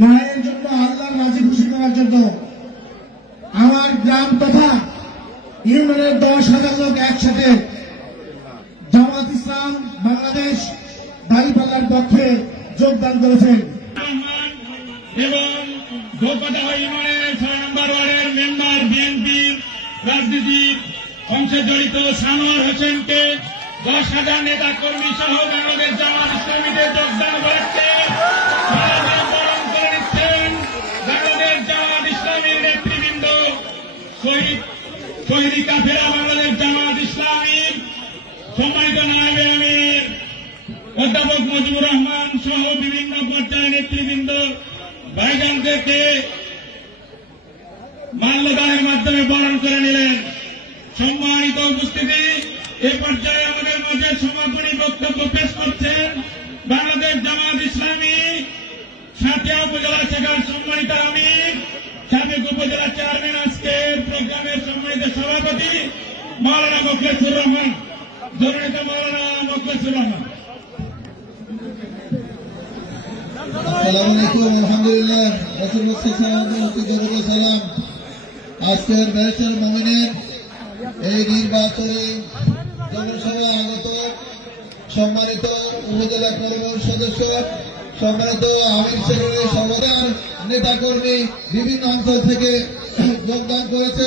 মায়ের জন্য আল্লাহর রাজি খুশি করার জন্য আমার গ্রাম তথা ইউনিয়নের দশ হাজার লোক একসাথে জামাত ইসলাম বাংলাদেশ দাঁড়িপাল্লার পক্ষে যোগদান করেছেন। এবং মেম্বার, বিএনপির রাজনীতির অংশে জড়িত সানোয়ার হোসেনকে দশ হাজার নেতা কর্মী সহ বাংলাদেশ জামাত শহীদ শহীদ কাফেরা জামাত ইসলামীর সম্মানিত নায়েবে আমির, অধ্যাপক মুজিবুর রহমান সহ বিভিন্ন পর্যায়ে নেতৃবৃন্দ ভাইজানদেরকে মাল্যদানের মাধ্যমে বরণ করে নিলেন। সম্মানিত উপস্থিতি, এ পর্যায়ে আমাদের মাঝে সমাপনী বক্তব্য পেশ করছেন বাংলাদেশ জামাত ইসলামী সাথিয়া উপজেলা শাখার সম্মানিত আমির। মাওলানা মোখলেসুর রহমান। জননেতা মাওলানা মোখলেসুর রহমান। সম্মানিত উপজেলা কর্মী সদস্য, সম্মানিত আমির সমাধান নেতাকর্মী বিভিন্ন অঞ্চল থেকে যোগদান করেছে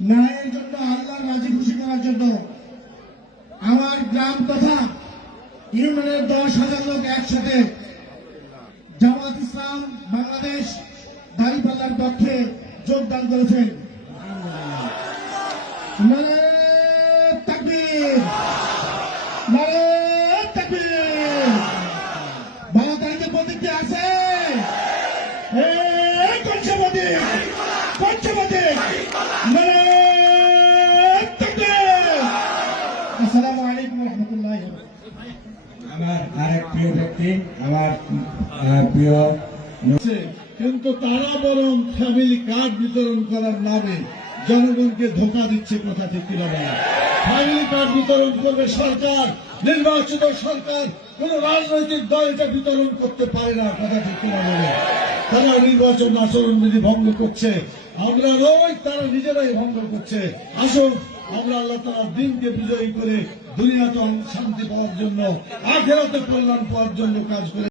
ন্যায়ের জন্য, আল্লাহর রাজি খুশি করার জন্য আমার গ্রাম তথা ইউনিয়নের দশ হাজার লোক একসাথে জামাত ইসলাম বাংলাদেশ দাঁড়িপাল্লার পক্ষে যোগদান করেছেন। বারো তারিখের প্রতীক আছে? এই আমার আরেক প্রিয় ব্যক্তি, আমার প্রিয় কিন্তু তারা বরং ফ্যামিলি কার্ড বিতরণ করার নামে জনগণকে ধোকা দিচ্ছে কথা ঠিক কিনা ফ্যামিলি কার্ড বিতরণ করবে সরকার, নির্বাচিত সরকার, কোন রাজনৈতিক দল এটা বিতরণ করতে পারে না কথা ঠিক কিনা তারা নির্বাচন আচরণবিধি ভঙ্গ করছে, আমরা নই, তারা নিজেরাই ভঙ্গ করছে। আসুন আমরা আল্লাহ তালা দিনকে বিজয়ী করে দুনিয়াতে শান্তি পাওয়ার জন্য, আখেরাতে কল্যাণ পাওয়ার জন্য কাজ করে